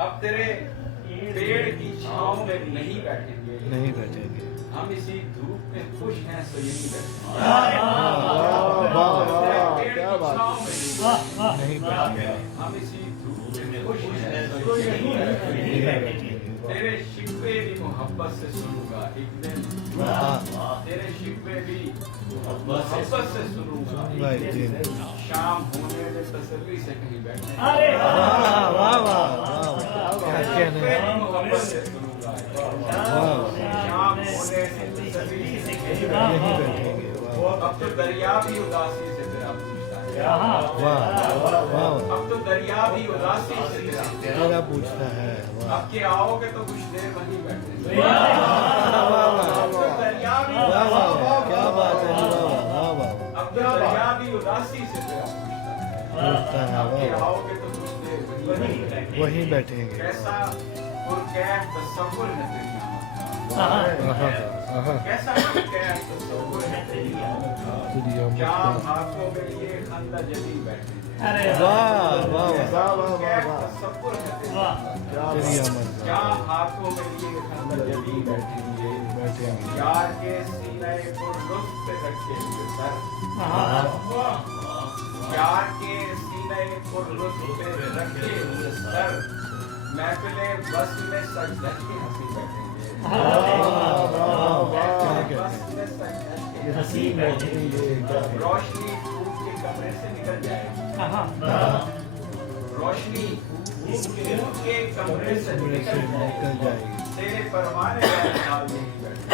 اب تیرے پیڑ کی چھاؤں میں نہیں بیٹھیں گے، نہیں بیٹھیں گے، ہم اسی دھوپ میں خوش ہیں سو یہیں بیٹھیں گے۔ کیا بات، نہیں بیٹھیں گے، ہم اسی دھوپ میں خوش ہیں سو یہیں بیٹھیں گے۔ تیرے شکوے بھی محبت سے سنوں گا ایک دن، تیرے شکوے بھی محبت سے سنوں گا ایک دن، شام ہونے میں تسلی سے کہیں بیٹھیں گے۔ محبت سے سنوں گا شام ہونے سے تسلی سے کہیں بیٹھیں گے۔ اب تو دریا بھی اداسی سے تیرا پوچھتا ہے، اب تو دریا بھی اداسی سے تیرا پوچھتا ہے، اب کہ آؤ گے تو کچھ دیر وہیں بیٹھیں گے۔ کیا بات ہے، اب تو دریا بھی اداسی سے تیرا پوچھتا ہے، اب کہ آؤ گے تو کچھ دیر وہیں بیٹھیں گے۔ کیسا پرکیف تصور ہے تیری آمد کا، کیسا پرکیف تصور ہے تیری آمد کا، کیا ہاتھوں میں یہ خندہ جبیں بیٹھے ہیں، تصور ہے تیری آمد کا، کیا ہاتھوں میں یہ خندہ جبیں بیٹھیں گے، یار کے سینے کو لطف پہ رکھے ہوئے سر، یار کے سینے کو لطف پہ رکھے ہوئے سر، محفلیں بس میں سج دھج کے ہنسی بیٹھیں گے، بس میں سج دھج کے ہنسی بیٹھیں گے، روشنی پھوٹ کے کمرے سے نکل جائے گی، روشنی پھوٹ کے کمرے سے نکل جائے گی، تیرے پروانے کا خیال نہیں بیٹھے